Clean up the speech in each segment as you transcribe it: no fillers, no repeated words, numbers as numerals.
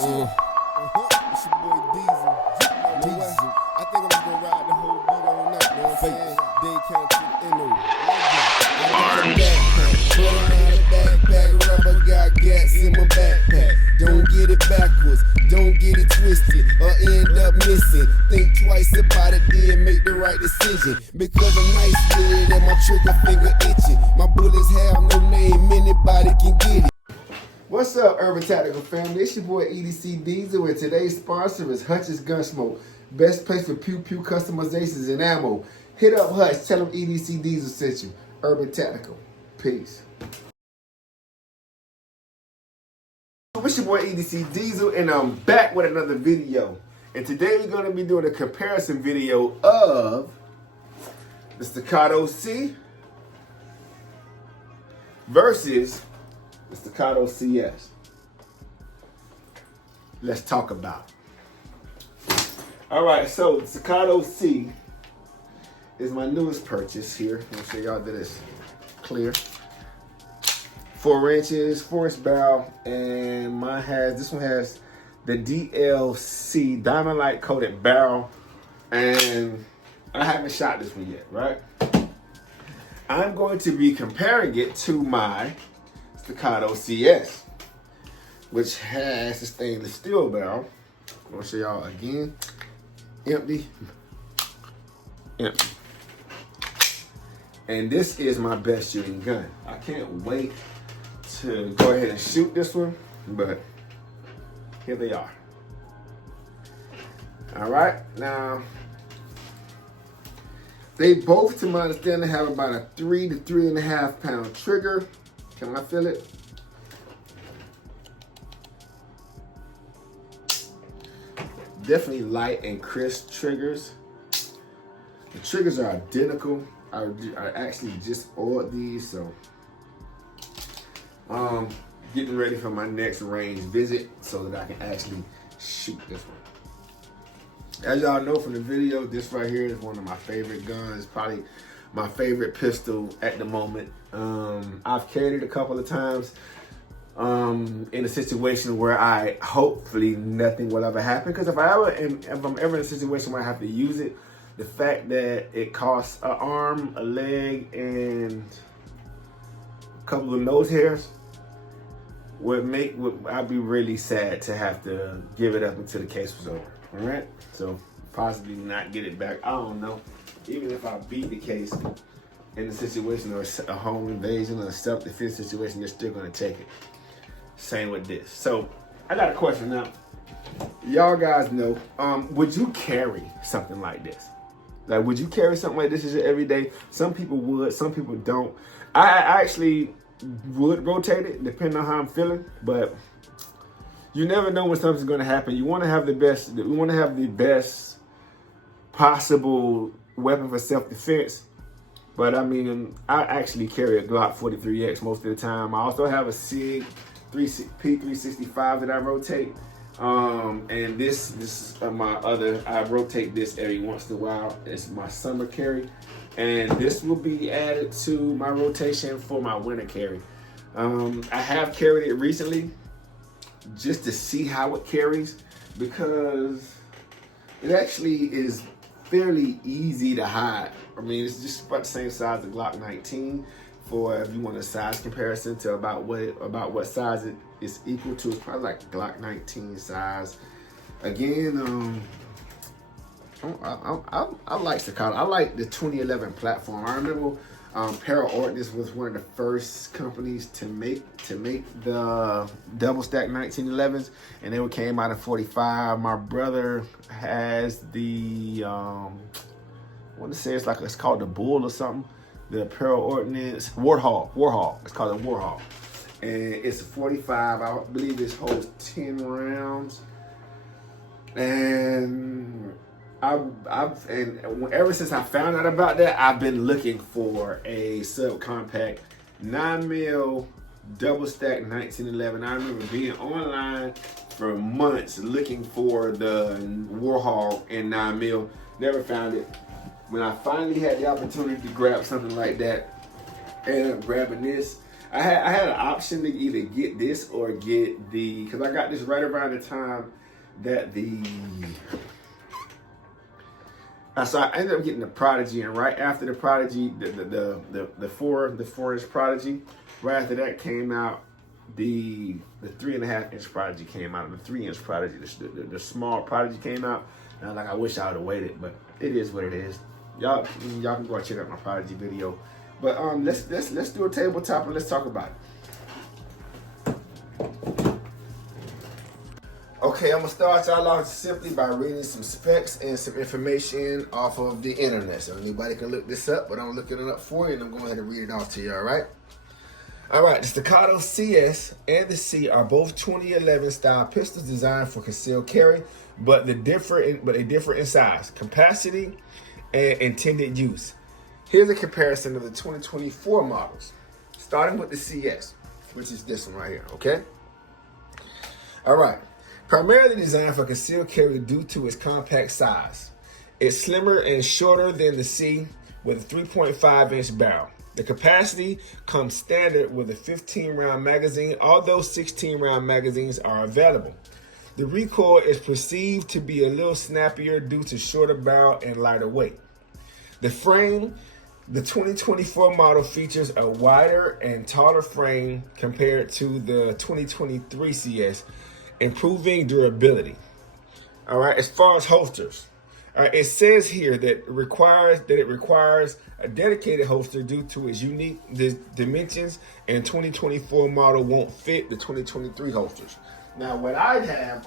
It's your boy Diesel. You know what? I think I'm just gonna ride the whole beat on up, you know what I'm saying? Day count to the end of it. I got a backpack, put around a backpack, rubber got gas in my backpack. Don't get it backwards, don't get it twisted, or end up missing. Think twice about it, then make the right decision. Because I'm nice with it and my trigger finger itching. My bullets have no name, anybody can get it. What's up, Urban Tactical family? It's your boy EDC Diesel, and today's sponsor is Hutch's Gunsmoke. Best place for pew-pew customizations and ammo. Hit up Hutch, tell them EDC Diesel sent you. Urban Tactical. Peace. It's your boy EDC Diesel, and I'm back with another video. And today we're going to be doing a comparison video of the Staccato C versus the Staccato CS. Let's talk about it. All right, so the Staccato C is my newest purchase here. Let me show y'all that it's clear. 4 inches, 4-inch barrel, and this one has the DLC diamond light coated barrel, and I haven't shot this one yet, right? I'm going to be comparing it to my Staccato CS, which has a stainless steel barrel. I'm gonna show y'all again. Empty. And this is my best shooting gun. I can't wait to go ahead and shoot this one, but here they are. All right, now they both, to my understanding, have about a 3 to 3.5 pound trigger. Can I feel it? Definitely light and crisp triggers. The triggers are identical. I actually just ordered these, so getting ready for my next range visit so that I can actually shoot this one. As y'all know from the video, this right here is one of my favorite guns. Probably my favorite pistol at the moment. I've carried it a couple of times in a situation where hopefully nothing will ever happen. Because if I'm ever in a situation where I have to use it, the fact that it costs an arm, a leg, and a couple of nose hairs I'd be really sad to have to give it up until the case was over. All right, so possibly not get it back. I don't know. Even if I beat the case in a situation or a home invasion or a self-defense situation, they're still gonna take it. Same with this. So I got a question now. Y'all guys know, would you carry something like this? Like, would you carry something like this as your everyday? Some people would, some people don't. I actually would rotate it depending on how I'm feeling, but you never know when something's gonna happen. You wanna have the best possible weapon for self-defense. But I mean, I actually carry a Glock 43X most of the time. I also have a SIG P365 that I rotate. And this is my other, I rotate this every once in a while. It's my summer carry. And this will be added to my rotation for my winter carry. I have carried it recently just to see how it carries, because it actually is fairly easy to hide. I mean, it's just about the same size as Glock 19. For if you want a size comparison to about what size it is equal to, it's probably like Glock 19 size. Again, I like Staccato. I like the 2011 platform. I remember Para Ordnance was one of the first companies to make the double stack 1911s, and they came out of 45. My brother has the I want to say it's called the Bull or something. The Para Ordnance Warhol. It's called a Warhol, and it's a 45. I believe this holds 10 rounds, and ever since I found out about that, I've been looking for a subcompact 9mm double stack 1911. I remember being online for months looking for the Warhol in 9mm. Never found it. When I finally had the opportunity to grab something like that, I ended up grabbing this. I had an option to either get this or get the, because I got this right around the time that so I ended up getting the Prodigy, and right after the Prodigy, the 4-inch Prodigy, right after that came out, the 3.5-inch Prodigy came out, and the 3-inch Prodigy, the small Prodigy came out, and I was like, I wish I would have waited, but it is what it is. Y'all can go and check out my Prodigy video, but let's do a tabletop and let's talk about it. Okay, I'm gonna start y'all off simply by reading some specs and some information off of the internet. So anybody can look this up, but I'm looking it up for you, and I'm going ahead and read it off to you. All right. All right. The Staccato CS and the C are both 2011 style pistols designed for concealed carry, but they differ in size, capacity, and intended use. Here's a comparison of the 2024 models, starting with the CS, which is this one right here. Okay. All right. Primarily designed for concealed carry due to its compact size. It's slimmer and shorter than the C with a 3.5-inch barrel. The capacity comes standard with a 15-round magazine, although 16-round magazines are available. The recoil is perceived to be a little snappier due to shorter barrel and lighter weight. The frame, the 2024 model features a wider and taller frame compared to the 2023 CS, improving durability. All right, as far as holsters, all right, it says here that it requires a dedicated holster due to its unique dimensions, and 2024 model won't fit the 2023 holsters. Now, what I have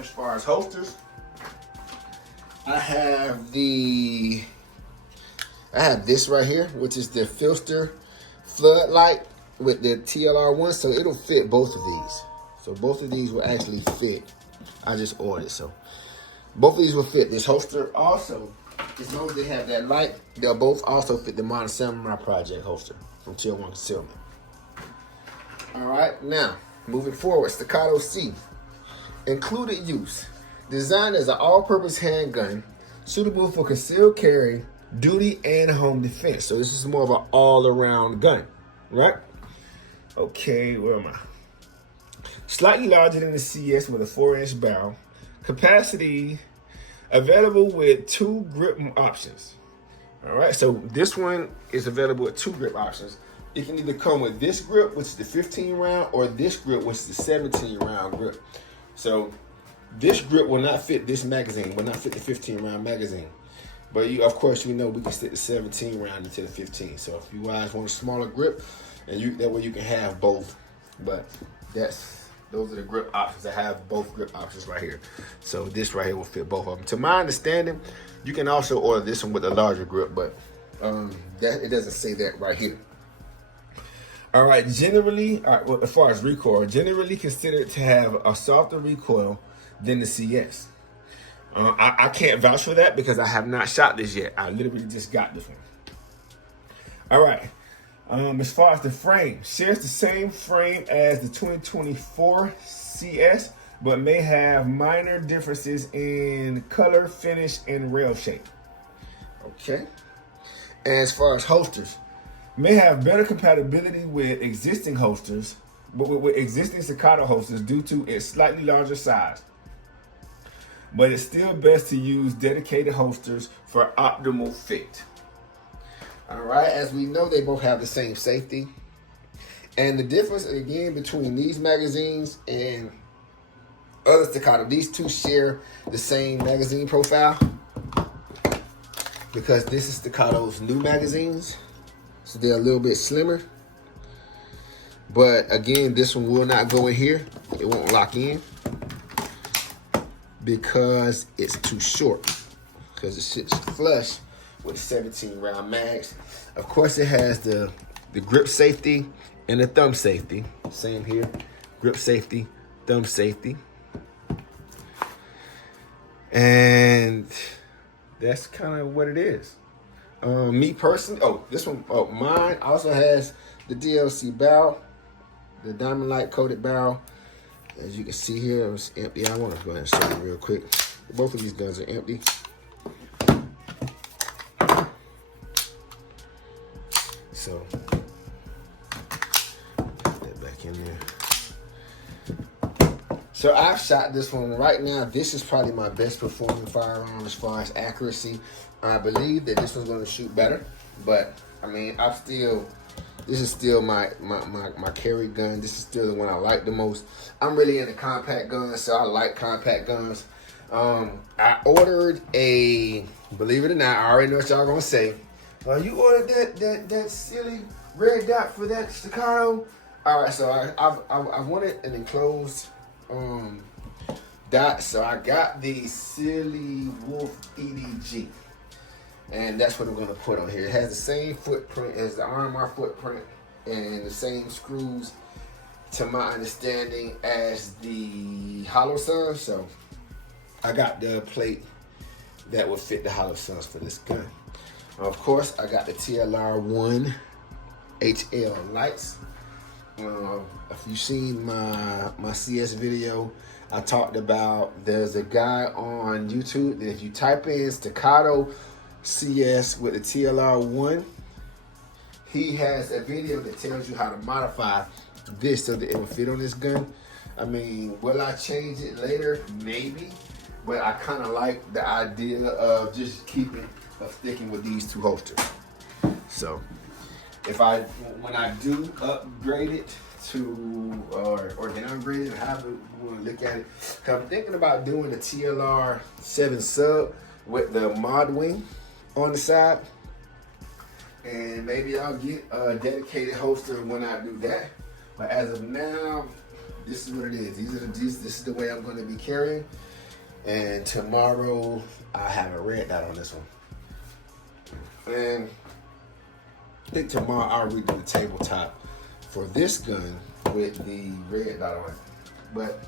as far as holsters, I have this right here, which is the Filster Floodlight with the TLR1, so it'll fit both of these. So both of these will actually fit. I just ordered, so both of these will fit. This holster also, as long as they have that light, they'll both also fit the Modern Samurai Project holster from Tier 1 Concealment. All right, now moving forward, Staccato C. Included use: designed as an all-purpose handgun, suitable for concealed carry, duty, and home defense. So this is more of an all-around gun, right? Okay, where am I? Slightly larger than the CS with a 4-inch barrel. Capacity available with 2 grip options. All right, so this one is available with 2 grip options. It can either come with this grip, which is the 15-round, or this grip, which is the 17-round grip. So this grip will not fit this magazine, will not fit the 15-round magazine. But of course, we know we can stick the 17-round into the 15. So if you guys want a smaller grip, and that way you can have both. But those are the grip options. I have both grip options right here. So this right here will fit both of them. To my understanding, you can also order this one with a larger grip, but it doesn't say that right here. All right, well, as far as recoil, generally considered to have a softer recoil than the CS. I can't vouch for that because I have not shot this yet. I literally just got this one. All right. As far as the frame, shares the same frame as the 2024 CS, but may have minor differences in color, finish, and rail shape. Okay. And as far as holsters, may have better compatibility with existing holsters, but with existing Staccato holsters due to its slightly larger size. But it's still best to use dedicated holsters for optimal fit. All right, as we know, they both have the same safety. And the difference, again, between these magazines and other Staccato, these two share the same magazine profile because this is Staccato's new magazines. So they're a little bit slimmer. But again, this one will not go in here. It won't lock in because it's too short, because it sits flush with 17-round mags. Of course, it has the grip safety and the thumb safety. Same here, grip safety, thumb safety. And that's kind of what it is. Me personally, mine also has the DLC barrel, the diamond light coated barrel. As you can see here, it's empty. I want to go ahead and show you real quick. Both of these guns are empty. So So I've shot this one right now. This is probably my best performing firearm as far as accuracy. I believe that this one's going to shoot better, but I mean, this is still my carry gun. This is still the one I like the most. I'm really into compact guns, so I like compact guns. I ordered believe it or not, I already know what y'all gonna say. You ordered that silly red dot for that Staccato? All right, so I wanted an enclosed dot, so I got the silly Wolf EDG, and that's what I'm gonna put on here. It has the same footprint as the RMR footprint and the same screws, to my understanding, as the Hollow Sun. So I got the plate that would fit the Hollow Suns for this gun. Of course, I got the TLR1 HL lights. If you've seen my CS video, I talked about there's a guy on YouTube that if you type in Staccato CS with the TLR1, he has a video that tells you how to modify this so that it will fit on this gun. I mean, will I change it later? Maybe, but I kind of like the idea of just sticking with these two holsters. So when I do upgrade it to or downgrade it, however you want to look at it, cause I'm thinking about doing the TLR 7 sub with the mod wing on the side, and maybe I'll get a dedicated holster when I do that. But as of now, this is what it is. This is the way I'm going to be carrying. And tomorrow I have a red dot on this one. And I think tomorrow I'll redo the tabletop for this gun with the red dot on it. But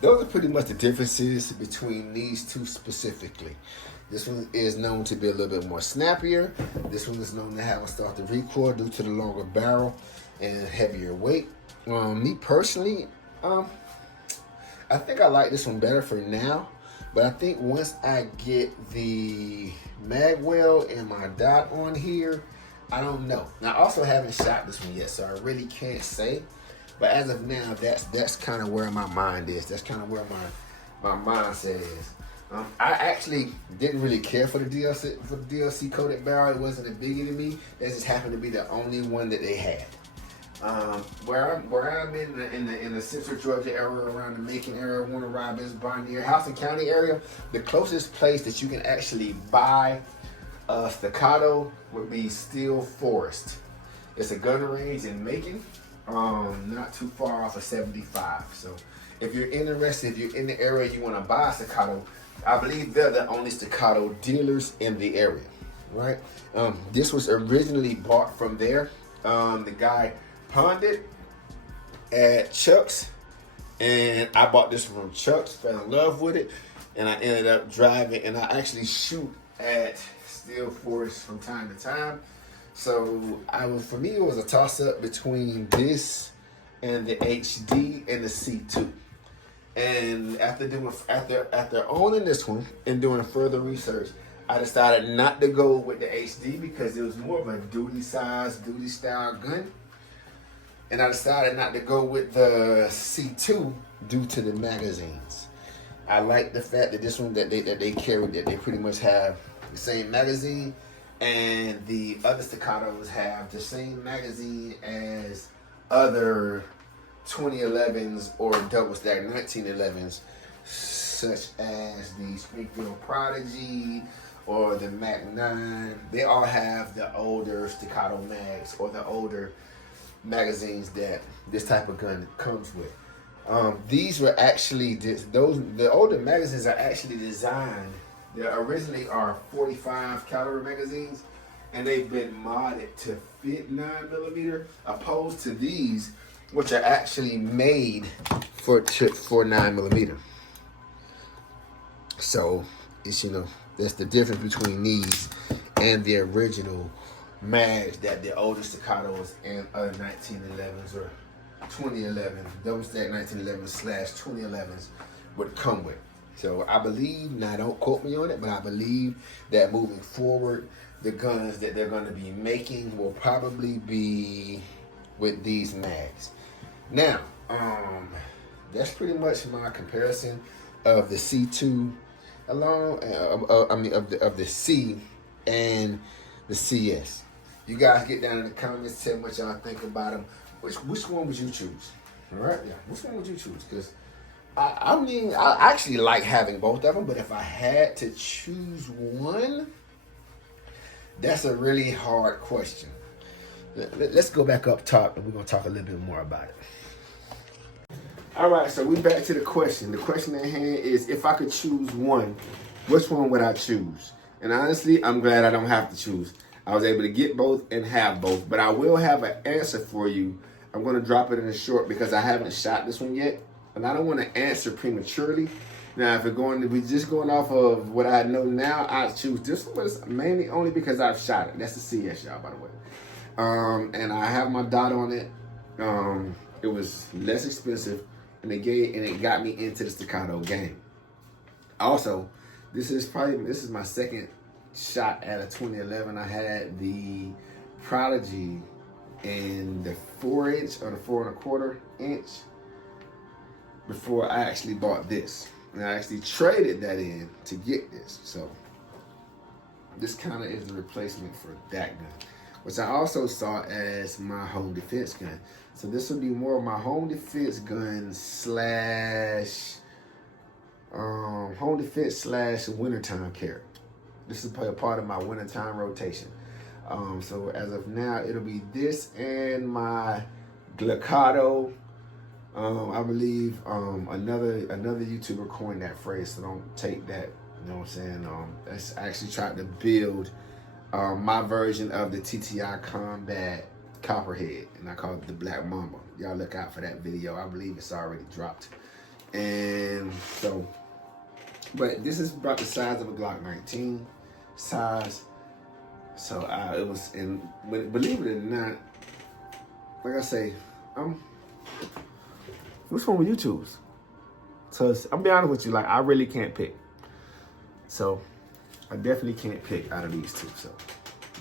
those are pretty much the differences between these two specifically. This one is known to be a little bit more snappier. This one is known to have a starter recoil due to the longer barrel and heavier weight. Me personally, I think I like this one better for now. But I think once I get the magwell and my dot on here, I don't know. Now, I also haven't shot this one yet, so I really can't say. But as of now, that's kind of where my mind is. That's kind of where my mindset is. I actually didn't really care for the DLC coated barrel. It wasn't a biggie to me. That just happened to be the only one that they had. Where I'm in the Central Georgia area, around the Macon area, Warner Robins, Bonnier, Houston County area, the closest place that you can actually buy a Staccato would be Steel Forest. It's a gun range in Macon, not too far off of 75. So if you're interested, if you're in the area, you want to buy a Staccato, I believe they're the only Staccato dealers in the area, right? This was originally bought from there. The guy pawned it at Chuck's, and I bought this from Chuck's, fell in love with it, and I ended up driving, and I actually shoot at Steel Forest from time to time. So for me, it was a toss-up between this and the HD and the C2. And after owning this one and doing further research, I decided not to go with the HD because it was more of a duty style gun. And I decided not to go with the C2 due to the magazines. I like the fact that this one that they carry, that they pretty much have the same magazine, and the other Staccatos have the same magazine as other 2011s or double stack 1911s, such as the Springfield Prodigy or the Mac 9. They all have the older Staccato mags or the older magazines that this type of gun comes with. These were actually the older magazines are actually designed. They originally are 45 caliber magazines, and they've been modded to fit 9mm, opposed to these, which are actually made for 9mm. So it's, that's the difference between these and the original mags that the older Staccatos and other 1911s or 2011 double stack 1911/2011s would come with. So I believe, now don't quote me on it, but I believe that moving forward, the guns that they're going to be making will probably be with these mags. Now, that's pretty much my comparison of the C2 along. Of the C and the CS. You guys get down in the comments, tell me what y'all think about them. Which one would you choose? All right, yeah. Which one would you choose? Because I actually like having both of them, but if I had to choose one, that's a really hard question. Let's go back up top, and we're gonna talk a little bit more about it. All right, so we back to the question. The question at hand is, if I could choose one, which one would I choose? And honestly, I'm glad I don't have to choose. I was able to get both and have both, but I will have an answer for you. I'm going to drop it in a short because I haven't shot this one yet, and I don't want to answer prematurely. Now, if we're just going off of what I know now, I'd choose this one, but it's mainly only because I've shot it. That's the CS, y'all, by the way. And I have my dot on it. It was less expensive, and it got me into the Staccato game. Also, this is my second shot at a 2011. I had the Prodigy in the 4-inch or the 4 1/4 inch before I actually bought this. And I actually traded that in to get this. So this kind of is the replacement for that gun, which I also saw as my home defense gun. So this would be more of my home defense gun slash wintertime carry. This is a part of my wintertime rotation. So as of now, it'll be this and my Staccato. I believe another YouTuber coined that phrase, so don't take that. You know what I'm saying? That's actually trying to build my version of the TTI Combat Copperhead, and I call it the Black Mamba. Y'all look out for that video. I believe it's already dropped. And so, but this is about the size of a Glock 19 size. So it was, and believe it or not, like I say, which one would you choose? So I'll be honest with you, like I really can't pick. So I definitely can't pick out of these two. So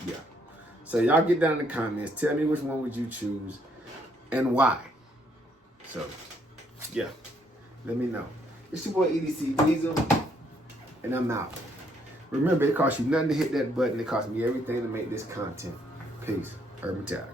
yeah. So y'all get down in the comments. Tell me which one would you choose and why. So yeah, let me know. It's your boy EDC Diesel, and I'm out. Remember, it costs you nothing to hit that button. It costs me everything to make this content. Peace. Urban Tag.